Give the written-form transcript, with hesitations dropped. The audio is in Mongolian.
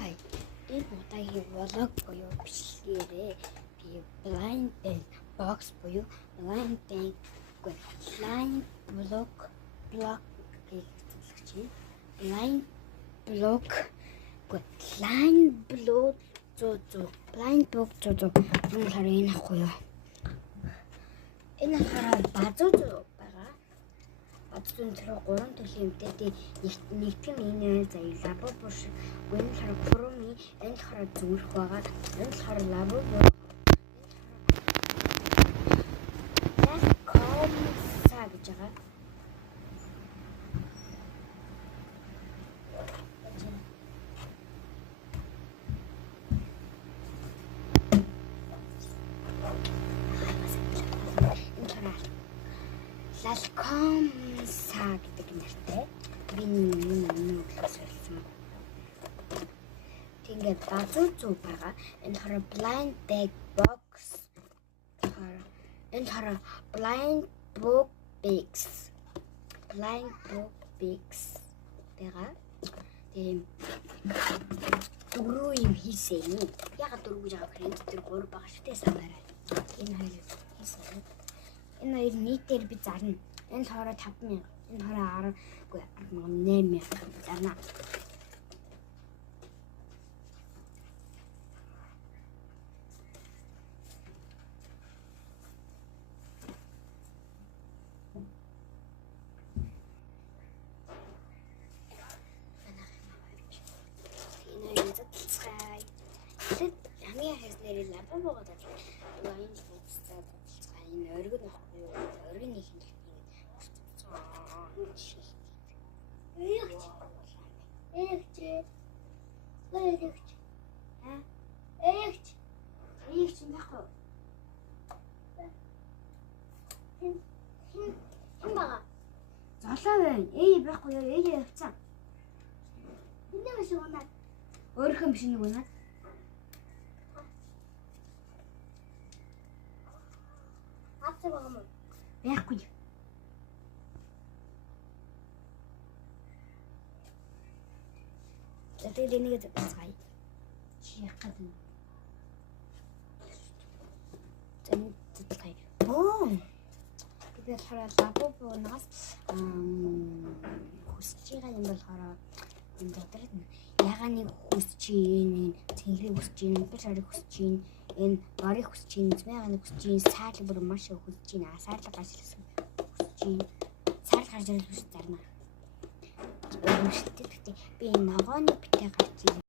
Хай энэ удаагийн влог буюу бичлэгээрээ би blind box буюу blind blog гэж зөвлөж байна. Blind blog юм хараа энэ ахгүй юу? Энэ хараа базуу байгаа. Базуу тэр 3 төрлийн эмтэйтэй нэгтгэн энэ заяа лабо буш энэ хараа хурууны энэ хараа зүрх байгаа. Энэ хараа лабо комса гэж байгаа. Лалкомса гэдэг нэртэй. Миний хэлсэн. Тэгээд базуу зүг байгаа. Энэ хараа blind box. Энэ хараа blind book bigs. Blind book bigs. байгаа. Тэгээд дөрөв юм хийсэн. Ягаад дөрөв гэж байгаа гэхээр энэ дээр 3 байгаа шүү дээ санаарай. Энэ хоёр хийсэн. Энэ хоёр нийтээр би зарна. Энэ хоороо 5,000. Энэ хоороо 8,000 зарна. Хамгийн хэснээр лабо богод лайн бокстай болцгаа энэ өргөд нөхгүй юу? Өргөний хин Ээгч нахаа. Хин бага. Золоо байна. Байхгүй юу? Явцсан. Энд маш унаад. Өөрхөн биш нэг унаад. Авцсан байгаа мó. Байхгүй. Тэгээд энийг зацгаая. Чих гэдэг. Зацгаая. Тэгээд хараа лабоноос хүсэж байгаа юм болохоор энэ дотроо ягаа нэг хүсэж чинь цэнхрийг хүсэж чинь бид харыг хүсэж чинь энэ борыг хүсэж чинь змэгааны хүсэж чинь сааль бүр маш их хүсэж чинь асаалга гарч ирсэн хүсэж чинь сааль гарч ирсэн хүсэж зарна. Гэхдээ би ногооны битээ гарч